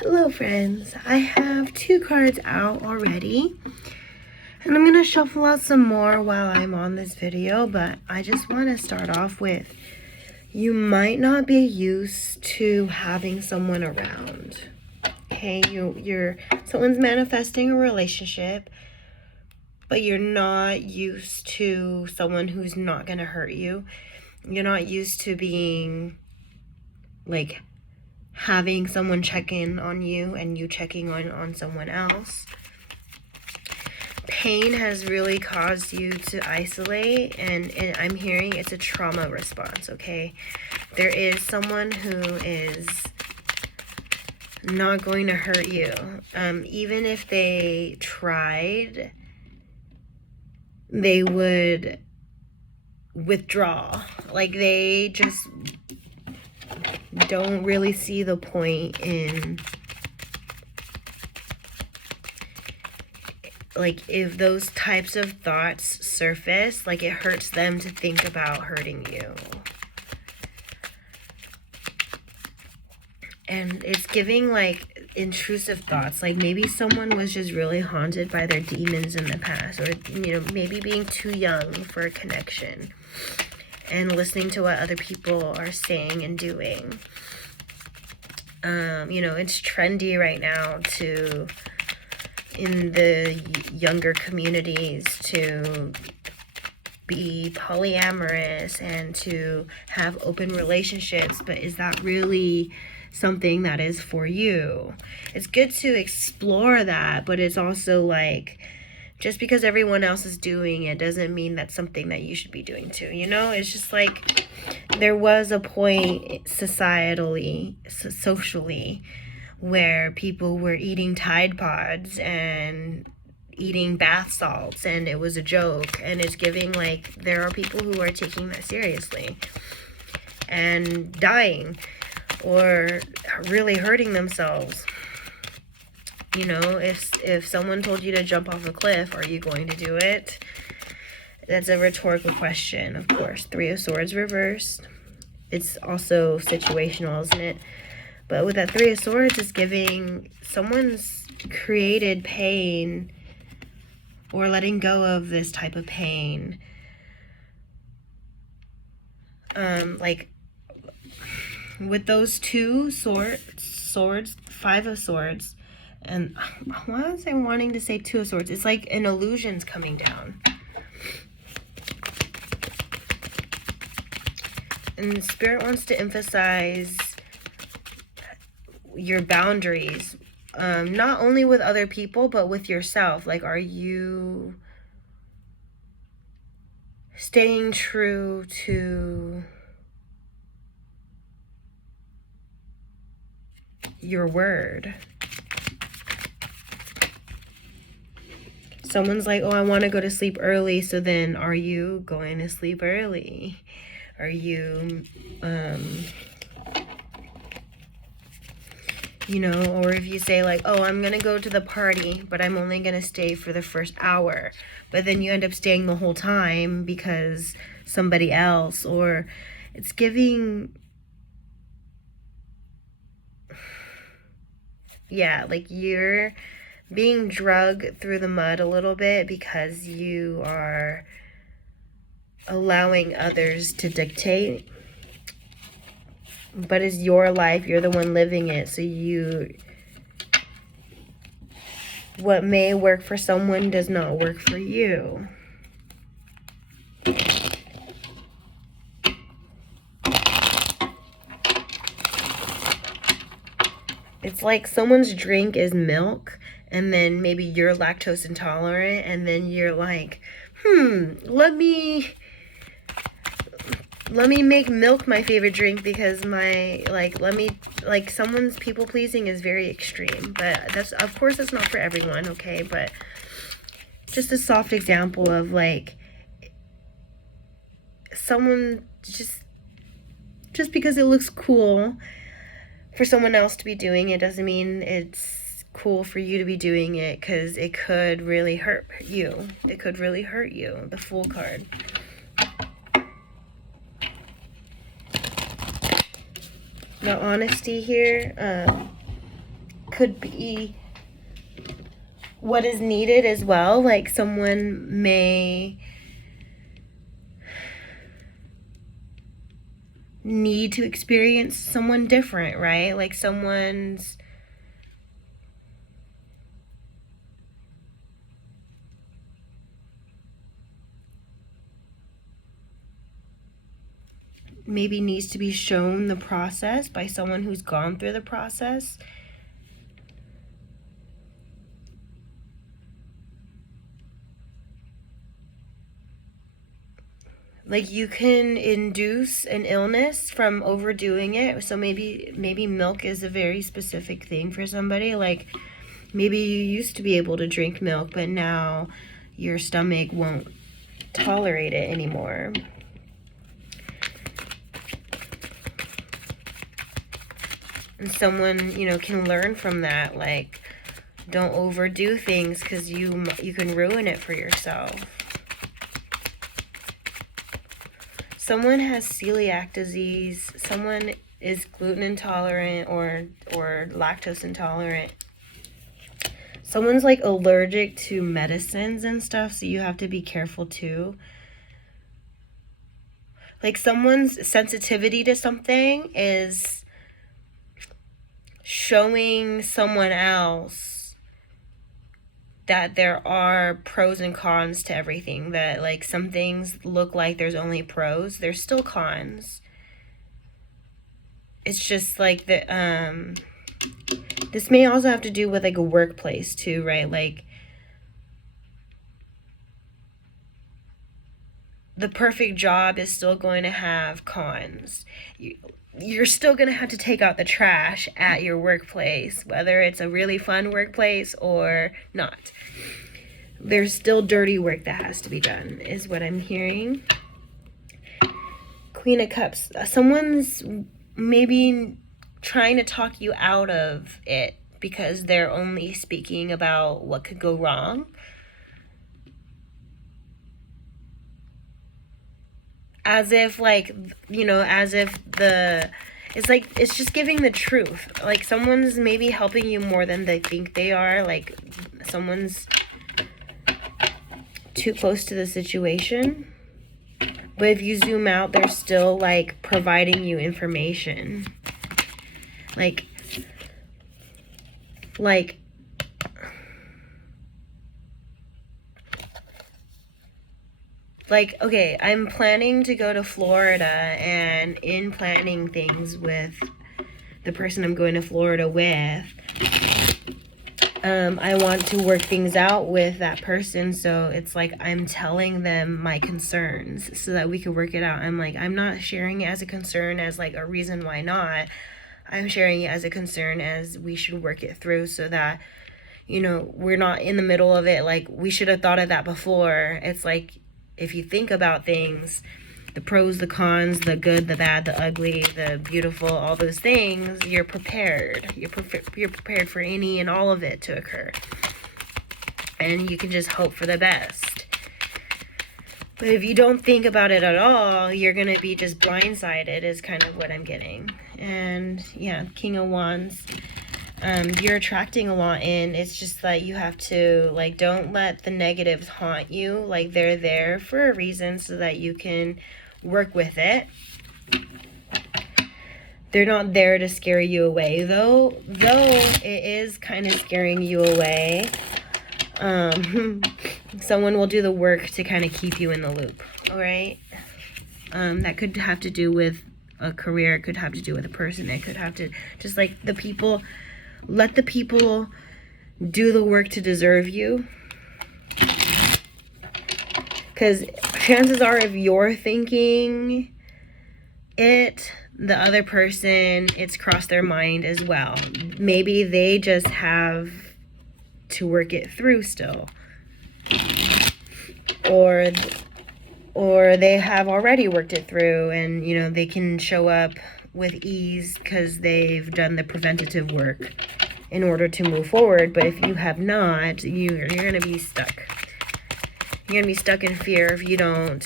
Hello friends, I have 2 cards out already and I'm gonna shuffle out some more while I'm on this video, but I just want to start off with, you might not be used to having someone around. Okay, someone's manifesting a relationship, but you're not used to someone who's not gonna hurt you. You're not used to being like having someone check in on you and you checking on someone else. Pain has really caused you to isolate, and I'm hearing it's a trauma response, okay? There is someone who is not going to hurt you. Even if they tried, they would withdraw. Like, they just don't really see the point in, like, if those types of thoughts surface, like, it hurts them to think about hurting you. And it's giving, like, intrusive thoughts. Like, maybe someone was just really haunted by their demons in the past, or, maybe being too young for a connection and listening to what other people are saying and doing. It's trendy right now in the younger communities to be polyamorous and to have open relationships, but is that really something that is for you? It's good to explore that, but it's also like, just because everyone else is doing it doesn't mean that's something that you should be doing too, It's just like, there was a point socially, where people were eating Tide Pods and eating bath salts, and it was a joke, and it's giving, like, there are people who are taking that seriously and dying or really hurting themselves. If someone told you to jump off a cliff, are you going to do it? That's a rhetorical question, of course. 3 of Swords reversed. It's also situational, isn't it? But with that 3 of Swords, it's giving someone's created pain or letting go of this type of pain. Like, with those 2 swords, 5 of Swords, and why was I wanting to say 2 of Swords? It's like an illusion's coming down. And Spirit wants to emphasize your boundaries, not only with other people, but with yourself. Like, are you staying true to your word? Someone's like, oh, I want to go to sleep early. So then, are you going to sleep early? Are you, or if you say, like, oh, I'm going to go to the party, but I'm only going to stay for the first hour. But then you end up staying the whole time because somebody else, or it's giving, yeah, like you're being dragged through the mud a little bit because you are allowing others to dictate. But it's your life, you're the one living it, so what may work for someone does not work for you. It's like someone's drink is milk, and then maybe you're lactose intolerant, and then you're like, let me make milk my favorite drink because someone's people pleasing is very extreme. But of course that's not for everyone, okay? But just a soft example of, like, someone just because it looks cool for someone else to be doing it doesn't mean it's cool for you to be doing it, because it could really hurt you. It could really hurt you. The Fool card. The honesty here could be what is needed as well. Like someone may need to experience someone different, right? Like someone's maybe needs to be shown the process by someone who's gone through the process. Like you can induce an illness from overdoing it. So maybe milk is a very specific thing for somebody. Like maybe you used to be able to drink milk, but now your stomach won't tolerate it anymore. And someone, you know, can learn from that. Like, don't overdo things because you can ruin it for yourself. Someone has celiac disease. Someone is gluten intolerant or lactose intolerant. Someone's like allergic to medicines and stuff, so you have to be careful too. Like someone's sensitivity to something is showing someone else that there are pros and cons to everything. That like some things look like there's only pros, there's still cons. It's just like the this may also have to do with like a workplace too, right? Like the perfect job is still going to have cons. You're still going to have to take out the trash at your workplace, whether it's a really fun workplace or not. There's still dirty work that has to be done, is what I'm hearing. Queen of Cups. Someone's maybe trying to talk you out of it because they're only speaking about what could go wrong. As if like, you know, as if it's like, it's just giving the truth. Like someone's maybe helping you more than they think they are. Like someone's too close to the situation. But if you zoom out, they're still like providing you information. Like, okay, I'm planning to go to Florida, and in planning things with the person I'm going to Florida with, I want to work things out with that person. So it's like I'm telling them my concerns so that we can work it out. I'm like, I'm not sharing it as a concern as like a reason why not. I'm sharing it as a concern as we should work it through so that, you know, we're not in the middle of it. Like we should have thought of that before. It's like, if you think about things, the pros, the cons, the good, the bad, the ugly, the beautiful, all those things, you're prepared. You're prepared for any and all of it to occur. And you can just hope for the best. But if you don't think about it at all, you're going to be just blindsided is kind of what I'm getting. And yeah, King of Wands. You're attracting a lot in. It's just that you have to, like, don't let the negatives haunt you. Like, they're there for a reason so that you can work with it. They're not there to scare you away, though it is kind of scaring you away. Someone will do the work to kind of keep you in the loop, all right? That could have to do with a career. It could have to do with a person. It could have to, just like the people... Let the people do the work to deserve you. Because chances are if you're thinking it, the other person, it's crossed their mind as well. Maybe they just have to work it through still. Or they have already worked it through and, you know, they can show up with ease because they've done the preventative work in order to move forward. But if you have not, you're going to be stuck. You're going to be stuck in fear if you don't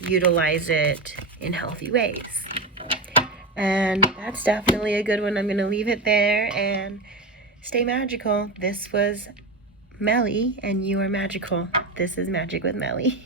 utilize it in healthy ways. And that's definitely a good one. I'm going to leave it there and stay magical. This was Melly, and you are magical. This is Magic with Melly.